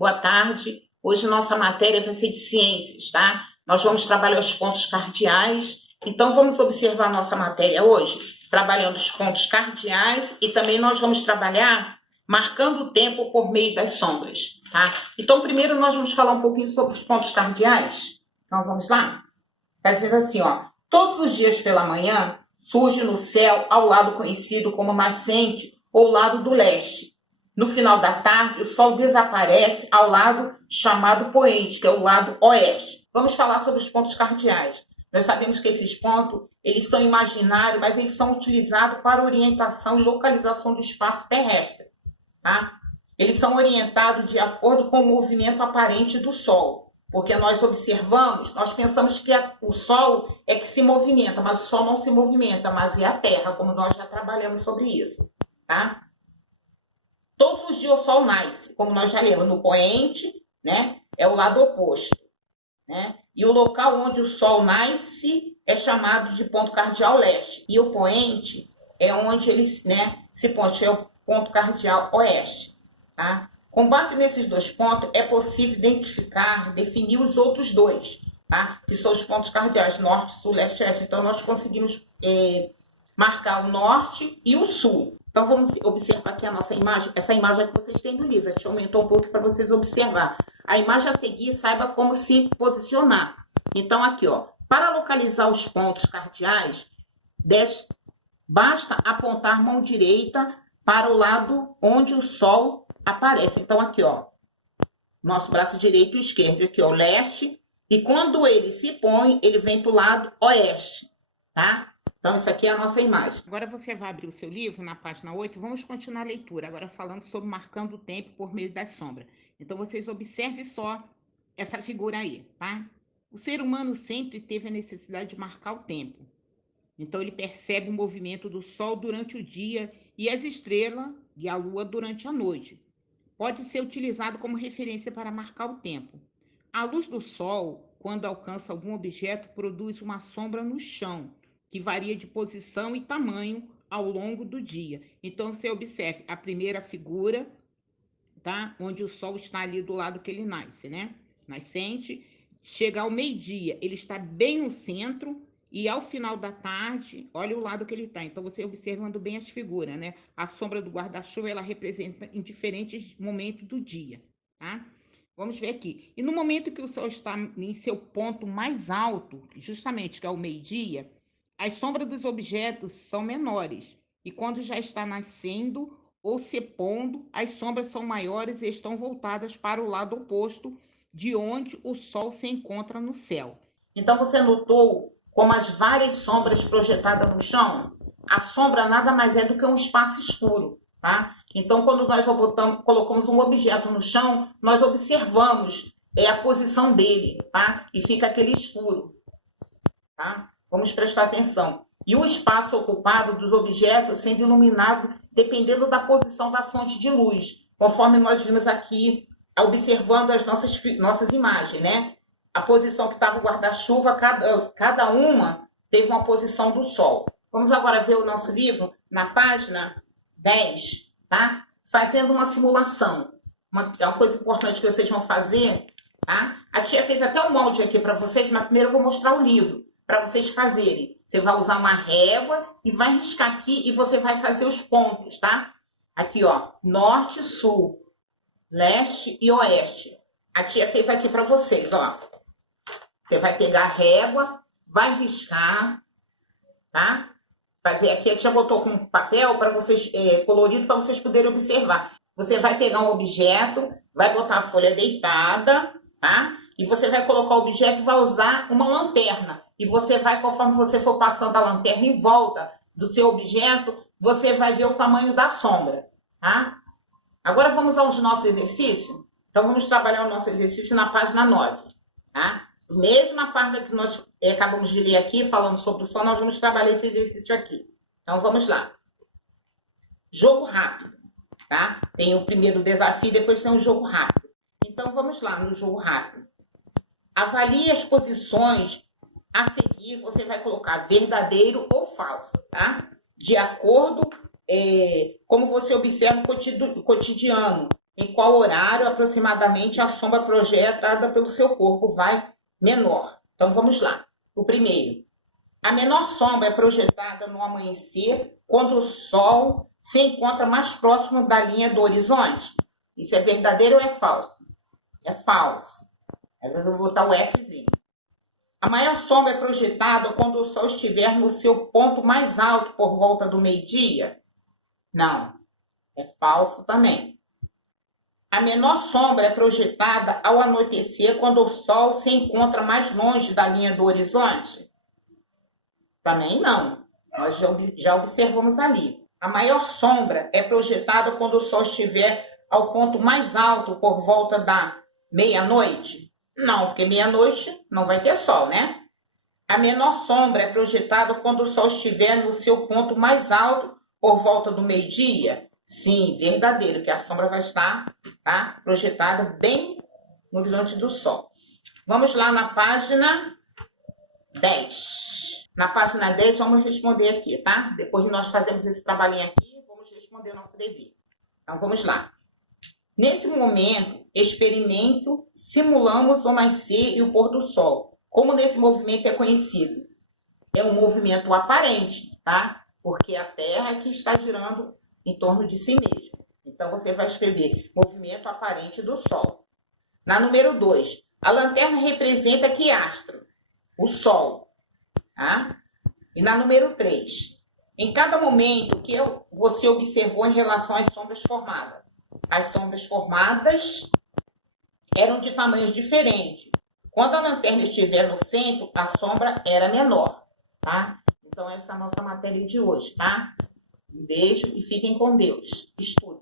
Boa tarde. Hoje nossa matéria vai ser de ciências, tá? Nós vamos trabalhar os pontos cardeais. Então, vamos observar nossa matéria hoje, trabalhando os pontos cardeais e também nós vamos trabalhar marcando o tempo por meio das sombras, tá? Então, primeiro nós vamos falar um pouquinho sobre os pontos cardeais. Então, vamos lá? Está dizendo assim, ó. Todos os dias pela manhã surge no céu ao lado conhecido como nascente ou lado do leste. No final da tarde, o sol desaparece ao lado chamado poente, que é o lado oeste. Vamos falar sobre os pontos cardeais. Nós sabemos que esses pontos, eles são imaginários, mas eles são utilizados para orientação e localização do espaço terrestre, tá? Eles são orientados de acordo com o movimento aparente do sol, porque nós observamos, nós pensamos que o sol é que se movimenta, mas o sol não se movimenta, mas é a Terra, como nós já trabalhamos sobre isso, tá? Todos os dias o sol nasce, como nós já lemos, no poente, né? É o lado oposto, né? E o local onde o sol nasce é chamado de ponto cardeal leste. E o poente é onde ele, né, se ponte, é o ponto cardeal oeste, tá? Com base nesses dois pontos, é possível identificar, definir os outros dois, tá? Que são os pontos cardeais norte, sul, leste e oeste. Então, nós conseguimos marcar o norte e o sul. Então, vamos observar aqui a nossa imagem. Essa imagem que vocês têm no livro. A gente aumentou um pouco para vocês observar. A imagem a seguir, saiba como se posicionar. Então, aqui, ó. Para localizar os pontos cardeais, basta apontar a mão direita para o lado onde o sol aparece. Então, aqui, ó. Nosso braço direito e esquerdo. Aqui, ó, leste. E quando ele se põe, ele vem para o lado oeste, tá? Então, isso aqui é a nossa imagem. Agora você vai abrir o seu livro na página 8. Vamos continuar a leitura, agora falando sobre marcando o tempo por meio das sombras. Então, vocês observem só essa figura aí, tá? O ser humano sempre teve a necessidade de marcar o tempo. Então, ele percebe o movimento do sol durante o dia e as estrelas e a lua durante a noite. Pode ser utilizado como referência para marcar o tempo. A luz do sol, quando alcança algum objeto, produz uma sombra no chão, que varia de posição e tamanho ao longo do dia. Então, você observe a primeira figura, tá? Onde o sol está ali do lado que ele nasce, né? Nascente. Chega ao meio-dia, ele está bem no centro, e ao final da tarde, olha o lado que ele está. Então, você observando bem as figuras, né? A sombra do guarda-chuva, ela representa em diferentes momentos do dia, tá? Vamos ver aqui. E no momento que o sol está em seu ponto mais alto, justamente que é o meio-dia, as sombras dos objetos são menores. E quando já está nascendo ou se pondo, as sombras são maiores e estão voltadas para o lado oposto de onde o sol se encontra no céu. Então, você notou como as várias sombras projetadas no chão? A sombra nada mais é do que um espaço escuro, tá? Então, quando nós colocamos um objeto no chão, nós observamos a posição dele, tá? E fica aquele escuro, tá? Vamos prestar atenção. E o espaço ocupado dos objetos sendo iluminado dependendo da posição da fonte de luz, conforme nós vimos aqui, observando as nossas imagens, né? A posição que estava o guarda-chuva, cada uma teve uma posição do sol. Vamos agora ver o nosso livro na página 10, tá? Fazendo uma simulação. Uma coisa importante que vocês vão fazer, tá? A tia fez até um molde aqui para vocês, mas primeiro eu vou mostrar o livro para vocês fazerem. Você vai usar uma régua e vai riscar aqui e você vai fazer os pontos, tá? Aqui, ó, norte, sul, leste e oeste. A tia fez aqui para vocês, ó. Você vai pegar a régua, vai riscar, tá? Fazer aqui, a tia botou com papel para vocês, colorido, para vocês poderem observar. Você vai pegar um objeto, vai botar a folha deitada, tá? E você vai colocar o objeto e vai usar uma lanterna. E você vai, conforme você for passando a lanterna em volta do seu objeto, você vai ver o tamanho da sombra, tá? Agora vamos aos nossos exercícios. Então, vamos trabalhar o nosso exercício na página 9, tá? Mesma página que nós acabamos de ler aqui, falando sobre o sol, nós vamos trabalhar esse exercício aqui. Então, vamos lá. Jogo rápido, tá? Tem o primeiro desafio, depois tem um jogo rápido. Então, vamos lá no jogo rápido. Avalie as posições a seguir, você vai colocar verdadeiro ou falso, tá? De acordo como você observa o cotidiano. em qual horário aproximadamente a sombra projetada pelo seu corpo vai menor. Então vamos lá. O primeiro. A menor sombra é projetada no amanhecer quando o sol se encontra mais próximo da linha do horizonte. Isso é verdadeiro ou é falso? É falso. Eu vou botar o Fzinho. A maior sombra é projetada quando o sol estiver no seu ponto mais alto por volta do meio-dia? Não. É falso também. A menor sombra é projetada ao anoitecer quando o sol se encontra mais longe da linha do horizonte? Também não. Nós já observamos ali. A maior sombra é projetada quando o sol estiver ao ponto mais alto por volta da meia-noite? Não, porque meia-noite não vai ter sol, né? A menor sombra é projetada quando o sol estiver no seu ponto mais alto por volta do meio-dia? Sim, verdadeiro, que a sombra vai estar, tá, projetada bem no horizonte do sol. Vamos lá na página 10. Na página 10, vamos responder aqui, tá? Depois de nós fazermos esse trabalhinho aqui, vamos responder o nosso dever. Então, vamos lá. Nesse momento, experimento, simulamos o nascer e o pôr do sol. Como nesse movimento é conhecido? É um movimento aparente, tá? Porque a Terra que está girando em torno de si mesma. Então, você vai escrever movimento aparente do Sol. Na número 2, a lanterna representa que astro? O Sol. Tá? E na número 3, em cada momento, o que você observou em relação às sombras formadas? As sombras formadas eram de tamanhos diferentes. Quando a lanterna estiver no centro, a sombra era menor, tá? Então, essa é a nossa matéria de hoje, tá? Um beijo e fiquem com Deus. Estuda.